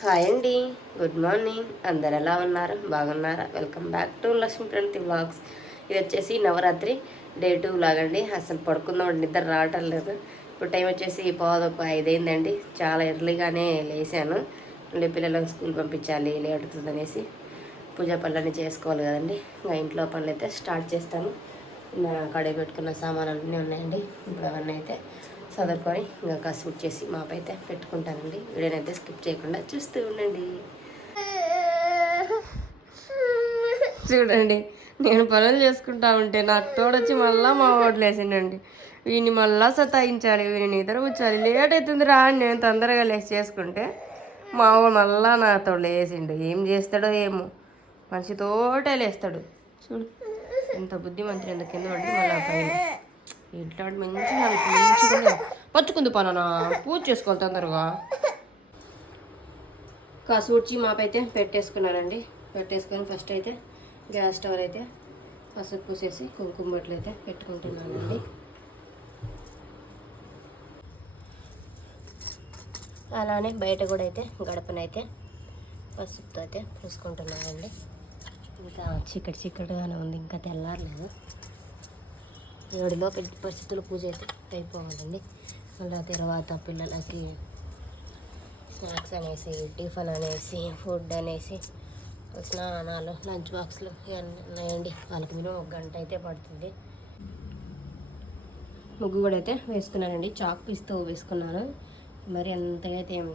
Hi అండి. Good morning అందరు ఎలా ఉన్నారు? బాగున్నారా? Welcome back to Lakshmi Pranathi blogs ఇది వచ్చేసి నవరాత్రి. డే టూ బ్లాగ్ అండి. అసలు పడుకుందాం నిద్ర రావటం లేదు. ఇప్పుడు టైం వచ్చేసి పోదొక ఐదైందండి. చాలా ఎర్లీగానే లేసాను మళ్ళీ పిల్లలకు స్కూల్ పంపించాలి లేట్ అవుతుంది అనేసి పూజా పనులన్నీ చేసుకోవాలి కదండి. ఇంకా ఇంట్లో పనులు అయితే స్టార్ట్ చేస్తాను. నా కడిగి పెట్టుకున్న సామాన్లు అన్నీ ఉన్నాయండి. ఇప్పుడు అవన్నీ అయితే చదువుకొని ఇంకా కసుపు చేసి మాపైతే పెట్టుకుంటానండి. వీడియోనైతే స్కిప్ చేయకుండా చూస్తూ ఉండండి. చూడండి నేను పనులు చేసుకుంటా ఉంటే నాకు తోడొచ్చి మళ్ళీ మా వాడు లేచిండండి. వీడిని మళ్ళా సతాయించాలి వీని నిద్ర కూర్చోాలి లేట్ అవుతుంది రా అని నేను తొందరగా లేచి చేసుకుంటే మా వాడు మళ్ళా నాతో లేచిండు. ఏం చేస్తాడో ఏమో. మనిషితోటే లేస్తాడు. చూడు ఎంత బుద్ధి మంచి ఎంత కింద పడి మళ్ళీ పైన. ఇంట్లో మంచిగా మంచిగా పచ్చుకుంది పనునా పూజ చేసుకోవాలి తొందరగా. కసూడ్చి మాపైతే పెట్టేసుకున్నానండి పెట్టేసుకొని ఫస్ట్ అయితే గ్యాస్ స్టవ్ అయితే పసుపు పూసేసి కుంకుమ బొట్లు అయితే పెట్టుకుంటున్నానండి. అలానే బయట కూడా అయితే గడపనైతే పసుపుతో అయితే పూసుకుంటున్నానండి ఇంకా చిక్కటి చిక్కటిగానే ఉంది ఇంకా తెల్లారలేదు. ఏడులో పెట్టి పరిస్థితులు పూజ అయితే అయిపోవాలండి. మళ్ళీ తర్వాత పిల్లలకి స్నాక్స్ అనేసి టిఫిన్ అనేసి ఫుడ్ అనేసి స్నానాలు లంచ్ బాక్స్లు ఇవన్నీ ఉన్నాయండి. వాళ్ళకి మినిమం ఒక గంట అయితే పడుతుంది. ముగ్గు కూడా అయితే వేసుకున్నానండి. చాక్ పీస్తో వేసుకున్నాను. మరి అంతగా అయితే ఏం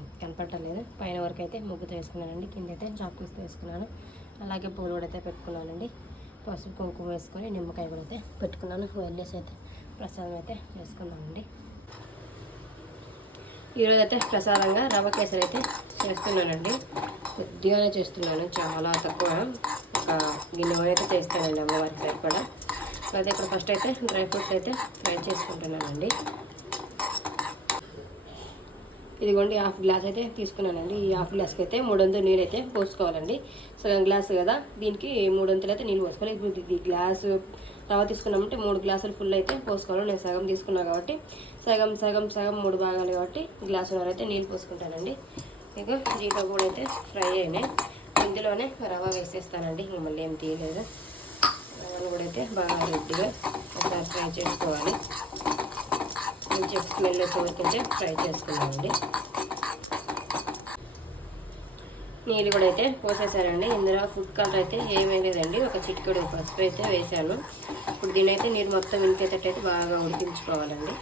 పైన వరకు అయితే ముగ్గుతో వేసుకున్నానండి. కింద అయితే చాక్ పీస్తో వేసుకున్నాను. అలాగే పూలు కూడా అయితే పెట్టుకున్నానండి. పసుపు కుంకుమ వేసుకొని నిమ్మకాయ కూడా అయితే పెట్టుకున్నాను. వెళ్ళేసి అయితే ప్రసాదం అయితే చేసుకున్నానండి ఈరోజు అయితే ప్రసాదంగా రవ్వ కేసరి అయితే చేస్తున్నానండి. కొద్దిగానే చేస్తున్నాను చాలా తక్కువ. ఒక గిన్నె అయితే చేస్తానండి అమ్మవారికి కూడా అదే ఇక్కడ ఫస్ట్ అయితే డ్రై ఫ్రూట్స్ అయితే ఫ్రై చేసుకుంటున్నానండి. ఇదిగోండి హాఫ్ గ్లాస్ అయితే తీసుకున్నానండి. ఈ హాఫ్ గ్లాస్కి అయితే మూడు వందలు నీళ్ళు అయితే పోసుకోవాలండి. సగం గ్లాస్ కదా దీనికి మూడు వందలు అయితే నీళ్ళు పోసుకోవాలి. ఇప్పుడు ఇది గ్లాసు రవ్వ తీసుకున్నామంటే మూడు గ్లాసులు ఫుల్ అయితే పోసుకోవాలి. నేను సగం తీసుకున్నాను కాబట్టి సగం సగం సగం మూడు భాగాలు కాబట్టి గ్లాసున్నర అయితే నీళ్ళు పోసుకుంటానండి. ఇక జీడిపప్పు కూడా అయితే ఫ్రై అయినాయి. ఇందులోనే రవ్వ వేసేస్తానండి. మళ్ళీ ఏం తీయలేదు. రవ్వను కూడా అయితే బాగా రెడ్డిగా ఒకసారి ఫ్రై చేసుకోవాలి. మంచి స్మెల్ వచ్చేవరకైతే ఫ్రై చేసుకున్నామండి నీళ్ళు కూడా అయితే పోసేసారండి. ఇందులో ఫుడ్ కలర్ అయితే ఏమీ లేదండి. ఒక చిటికెడు పసుపు అయితే వేసాను. ఇప్పుడు దీని అయితే నీరు మొత్తం ఇంకేటట్టయితే బాగా ఉడికించుకోవాలండి.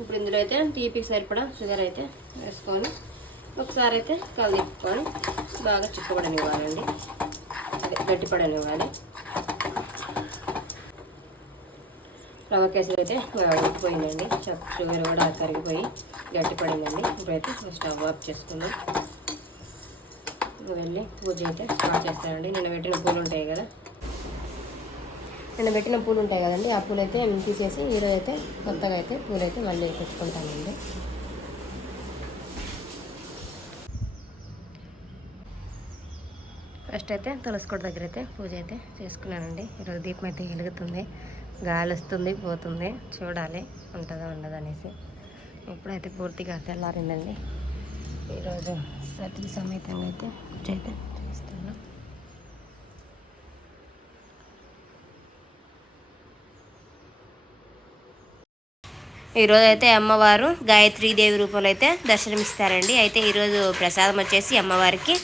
ఇప్పుడు ఇందులో అయితే తీపికి సరిపడా షుగర్ అయితే వేసుకొని ఒకసారి అయితే కలిదిప్పుకొని బాగా చిక్కబడనివ్వాలండి. అదే గట్టిపడనివ్వాలి. రవ్వ కేసరి అయితే ఉడికిపోయిందండి షుగర్ కూడా కరిగిపోయి గట్టిపడిందండి. ఇప్పుడైతే స్టవ్ ఆఫ్ చేసుకున్నాం వెళ్ళి పూజ అయితే స్టార్ట్ చేస్తానండి. నిన్న పెట్టిన పూలు ఉంటాయి కదా. నిన్న పెట్టిన పూలు ఉంటాయి కదండి. ఆ పూలు అయితే తీసేసి ఈరోజు అయితే కొత్తగా అయితే పూలు అయితే మళ్ళీ పెట్టుకుంటానండి ఫస్ట్ అయితే తులసికోట దగ్గర అయితే పూజ అయితే చేసుకున్నానండి. ఈరోజు దీపం అయితే వెలుగుతుంది. గాలి వస్తుంది పోతుంది. చూడాలి ఉంటుందో ఉండదు అనేసి. ఇప్పుడైతే పూర్తిగా తెల్లారిందండి. ఈరోజు సతీ సమేతంగా అయితే చైతన్య ఈరోజు అయితే అమ్మవారు గాయత్రీదేవి రూపంలో అయితే దర్శనమిస్తారండి. అయితే ఈరోజు ప్రసాదం వచ్చేసి అమ్మవారికి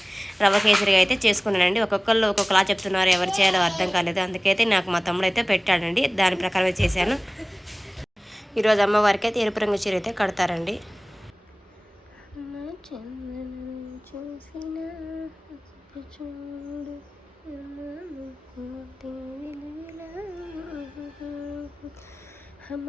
రవ్వ కేసరిగా అయితే చేసుకున్నానండి. ఒక్కొక్కళ్ళు ఒక్కొక్కలా చెప్తున్నారు ఎవరు చేయాలో అర్థం కాలేదు. అందుకైతే నాకు మా తమ్ముడు అయితే పెట్టాడండి. దాని ప్రకారమే చేశాను. ఈరోజు అమ్మవారికి అయితే ఎరుపు రంగు చీర అయితే కడతారండి. అమ్మ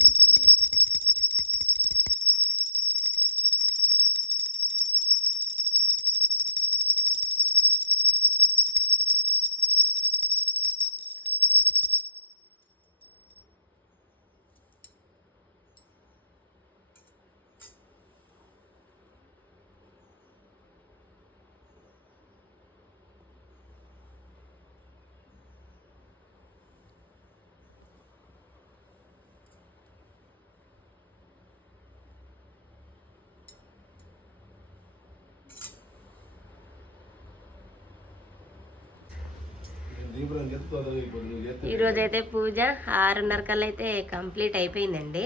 ఈరోజైతే ఈరోజు అయితే పూజ ఆరున్నర కల్లా అయితే కంప్లీట్ అయిపోయిందండి.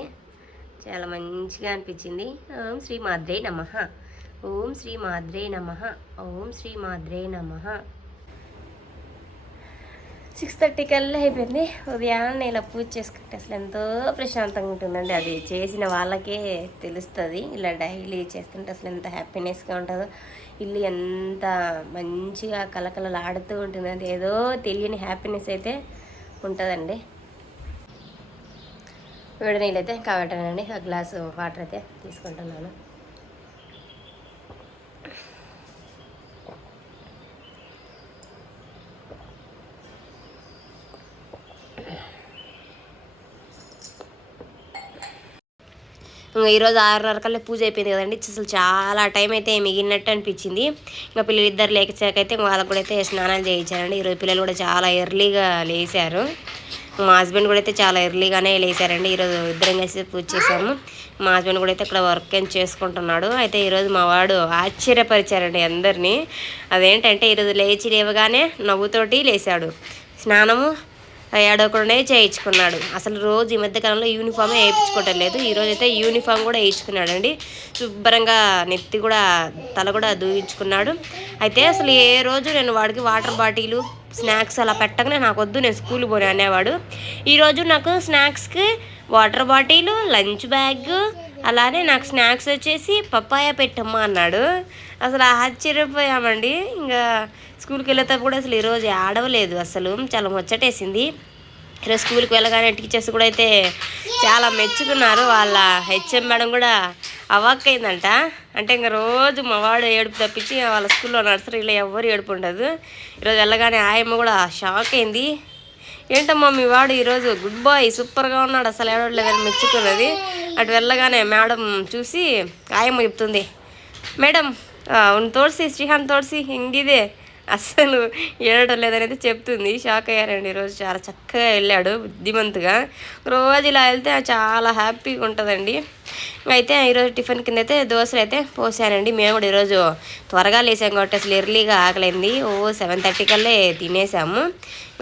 చాలా మంచిగా అనిపించింది. ఓం శ్రీ మాద్రే నమ. ఓం శ్రీ మాద్రే నమ. ఓం శ్రీ మాద్రే నమ. సిక్స్ థర్టీ కల్లా అయిపోయింది. ఉదయాన్నే ఇలా పూజ చేసుకుంటే అసలు ఎంతో ప్రశాంతంగా ఉంటుందండి. అది చేసిన వాళ్ళకే తెలుస్తుంది. ఇలా డైలీ చేస్తుంటే అసలు ఎంత హ్యాపీనెస్గా ఉంటుందో. ఇల్లు ఎంత మంచిగా కలకలలాడుతూ ఉంటుంది. అది ఏదో తెలియని హ్యాపీనెస్ అయితే ఉంటుందండి. వేడి నీళ్ళు అయితే కాబట్టానండి ఒక గ్లాసు వాటర్ అయితే తీసుకుంటున్నాను. ఈరోజు ఆరున్నర కల్లా పూజ అయిపోయింది కదండి. అసలు చాలా టైం అయితే మిగిలినట్టు అనిపించింది. ఇంకా పిల్లలు ఇద్దరు లేచాకైతే వాళ్ళకు కూడా అయితే స్నానాలు చేయించారండి. ఈరోజు పిల్లలు కూడా చాలా ఎర్లీగా లేచారు. మా హస్బెండ్ కూడా అయితే చాలా ఎర్లీగానే లేచారండి. ఈరోజు ఇద్దరం కలిసి పూజ చేసాము. మా హస్బెండ్ కూడా అయితే ఇక్కడ వర్క్ ఏం చేసుకుంటున్నాడు. అయితే ఈరోజు మా వాడు ఆశ్చర్యపరిచారండి అందరినీ. అదేంటంటే ఈరోజు లేచి లేవగానే నవ్వుతోటి లేచాడు. స్నానము ఏడవకుండానే చేయించుకున్నాడు. అసలు రోజు ఈ మధ్యకాలంలో యూనిఫామే వేయించుకోవటం లేదు. ఈరోజు అయితే యూనిఫామ్ కూడా వేయించుకున్నాడండి. శుభ్రంగా నెత్తి కూడా తల కూడా దూయించుకున్నాడు. అయితే అసలు ఏ రోజు నేను వాడికి వాటర్ బాటిల్ స్నాక్స్ అలా పెట్టగానే నాకు వద్దు. నేను స్కూల్ పోనీ అనేవాడు. ఈరోజు నాకు స్నాక్స్కి వాటర్ బాటిల్ లంచ్ బ్యాగ్ అలానే నాకు స్నాక్స్ వచ్చేసి పప్పాయ పెట్టమ్మా అన్నాడు. అసలు ఆశ్చర్యపోయామండి. ఇంకా స్కూల్కి వెళ్ళేటప్పుడు కూడా అసలు ఈరోజు ఆడవలేదు అసలు. చాలా ముచ్చటేసింది. ఈరోజు స్కూల్కి వెళ్ళగానే టీచర్స్ కూడా అయితే చాలా మెచ్చుకున్నారు. వాళ్ళ హెచ్ఎం మేడం కూడా అవాక్కైందంట అంటే ఇంకా రోజు మా వాడు ఏడుపు తప్పించి వాళ్ళ స్కూల్లో నర్సరీలో ఎవ్వరు ఏడుపు ఉండదు. ఈరోజు వెళ్ళగానే ఆయమ్మ కూడా షాక్ అయింది. ఏంటమ్మా మీ వాడు ఈరోజు గుడ్ బాయ్ సూపర్గా ఉన్నాడు అసలు ఏడవట్లేదని మెచ్చుకున్నది అటు వెళ్ళగానే మేడం చూసి ఆయమ్మ చెప్తుంది మేడం ಅವ್ನು ತೋರಿಸಿ ಶ್ರೀಹಾಂತ್ ತೋರಿಸಿ ಹೆಂಗಿದೆ అస్సలు ఏడటం లేదనేది చెప్తుంది. షాక్ అయ్యారండి ఈరోజు. చాలా చక్కగా వెళ్ళాడు బుద్ధిమంతుగా. రోజు ఇలా వెళ్తే చాలా హ్యాపీగా ఉంటుందండి. అయితే ఈరోజు టిఫిన్ కింద అయితే దోశలు అయితే పోసానండి. మేము కూడా ఈరోజు త్వరగా లేసాం కాబట్టి అసలు ఎర్లీగా ఆకలింది. ఓ సెవెన్ థర్టీ కల్లే తినేసాము.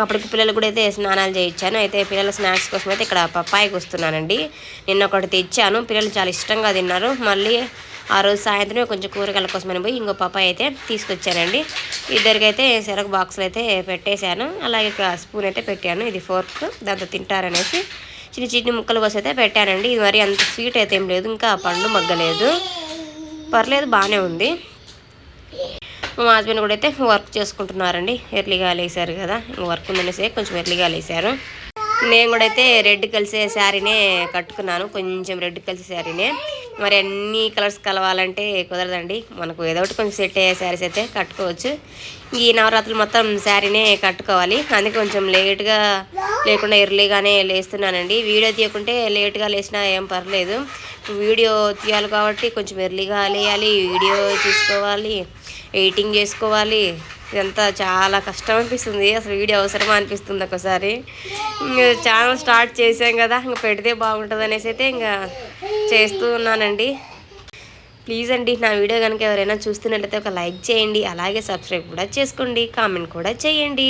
అప్పటికి పిల్లలు కూడా అయితే స్నానాలు చేయించాను. అయితే పిల్లల స్నాక్స్ కోసం అయితే ఇక్కడ పప్పాయికి వస్తున్నానండి. నిన్న ఒకటి తెచ్చాను. పిల్లలు చాలా ఇష్టంగా తిన్నారు. మళ్ళీ ఆ రోజు సాయంత్రం కొంచెం కూరగాయల కోసమని పోయి ఇంకో పప్పాయి అయితే తీసుకొచ్చానండి ఇద్దరికైతే సెరకు బాక్సులు అయితే పెట్టేశాను. అలాగే ఒక స్పూన్ అయితే పెట్టాను. ఇది ఫోర్క్. దాంతో తింటారనేసి చిన్న చిన్న ముక్కలు కోసం అయితే పెట్టానండి. ఇది మరి అంత స్వీట్ అయితే ఏం లేదు. ఇంకా పండు మగ్గలేదు. పర్లేదు బాగానే ఉంది. మా హస్బెండ్ కూడా అయితే వర్క్ చేసుకుంటున్నారండి. ఎర్లీగా లేసారు కదా. వర్క్ ఉందనేసి కొంచెం ఎర్లీగా లేసారు. నేను కూడా అయితే రెడ్ కలిసే శారీనే కట్టుకున్నాను. కొంచెం రెడ్ కలిసే శారీనే. మరి అన్ని కలర్స్ కలవాలంటే కుదరదండి. మనకు ఏదో ఒకటి కొంచెం సెట్ అయ్యే శారీస్ అయితే కట్టుకోవచ్చు. ఈ నవరాత్రులు మొత్తం శారీనే కట్టుకోవాలి. అందుకే కొంచెం లేట్గా లేకుండా ఎర్లీగానే లేస్తున్నానండి. వీడియో తీయకుంటే లేట్గా లేచినా ఏం పర్లేదు. వీడియో తీయాలి కాబట్టి కొంచెం ఎర్లీగా లేయాలి. వీడియో చూసుకోవాలి. ఎడిటింగ్ చేసుకోవాలి. ఇదంతా చాలా కష్టం అనిపిస్తుంది. అసలు వీడియో అవసరమా అనిపిస్తుంది ఒకసారి ఛానల్ స్టార్ట్ చేసాం కదా ఇంకా పెడితే బాగుంటుంది అనేసి అయితే ఇంకా చేస్తూ ఉన్నానండి. ప్లీజ్ అండి నా వీడియో కనుక ఎవరైనా చూస్తున్నట్లయితే ఒక లైక్ చేయండి అలాగే సబ్స్క్రైబ్ కూడా చేసుకోండి కామెంట్ కూడా చేయండి.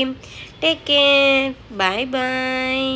Take care. Bye bye.